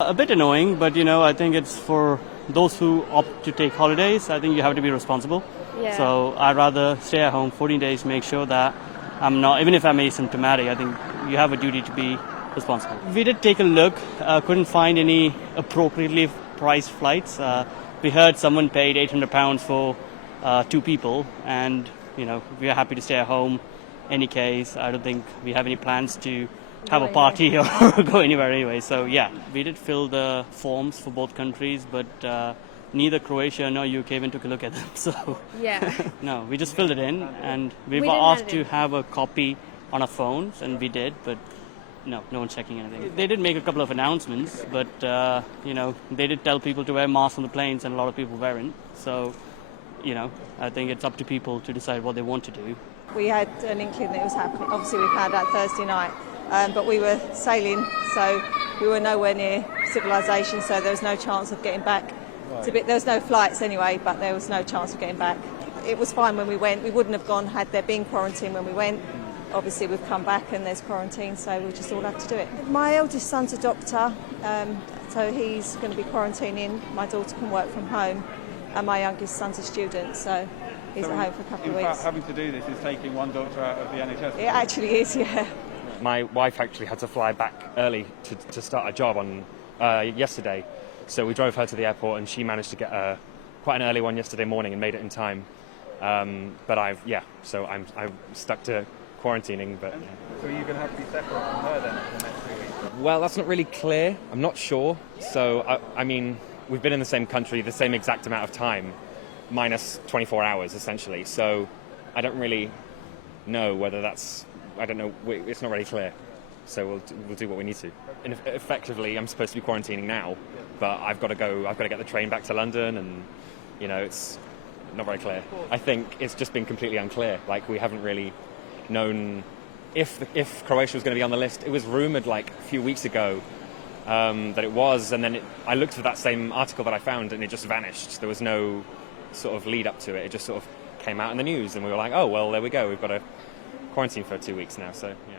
A bit annoying, but I think it's for those who opt to take holidays. I think you have to be responsible. Yeah. So I'd rather stay at home 14 days, make sure that I'm not, even if I'm asymptomatic, I think you have a duty to be responsible. We did take a look, couldn't find any appropriately priced flights. We heard someone paid £800 for 2 people, and we are happy to stay at home. Any case, I don't think we have any plans to have a party or go anywhere anyway. So yeah, we did fill the forms for both countries, but neither Croatia nor UK even took a look at them. So Yeah. no, we just filled it in, and we were didn't asked have it to in. have a copy on our phones, and we did, but no one's checking anything. They did make a couple of announcements, but they did tell people to wear masks on the planes, and a lot of people weren't. So I think it's up to people to decide what they want to do. We had an inkling that it was happening. Obviously, we found out Thursday night, but we were sailing, so we were nowhere near civilization, so there was no chance of getting back. There was no flights anyway, but there was no chance of getting back. It was fine when we went. We wouldn't have gone had there been quarantine when we went. Obviously, we've come back and there's quarantine, so we just all have to do it. My eldest son's a doctor, so he's going to be quarantining. My daughter can work from home, and my youngest son's a student, so he's at home for a couple of weeks. In fact, having to do this is taking one doctor out of the NHS. It actually is, yeah. My wife actually had to fly back early to start a job on yesterday, so we drove her to the airport, and she managed to get quite an early one yesterday morning and made it in time. But I'm stuck to quarantining. But So you're going to have to be separate from her then for the next 2 weeks? well, that's not really clear. I'm not sure. So I mean, we've been in the same country the same exact amount of time, minus 24 hours essentially. So I don't really know whether that's. I don't know. It's not really clear. So we'll do what we need to. And effectively, I'm supposed to be quarantining now, but I've got to go. I've got to get the train back to London, and it's not very clear. I think it's just been completely unclear. Like, we haven't really known if Croatia was going to be on the list. It was rumoured like a few weeks ago that it was, and then I looked for that same article that I found, and it just vanished. There was no sort of lead up to it. It just sort of came out in the news, and we were like, oh well, there we go. We've got to quarantine for 2 weeks now. So yeah.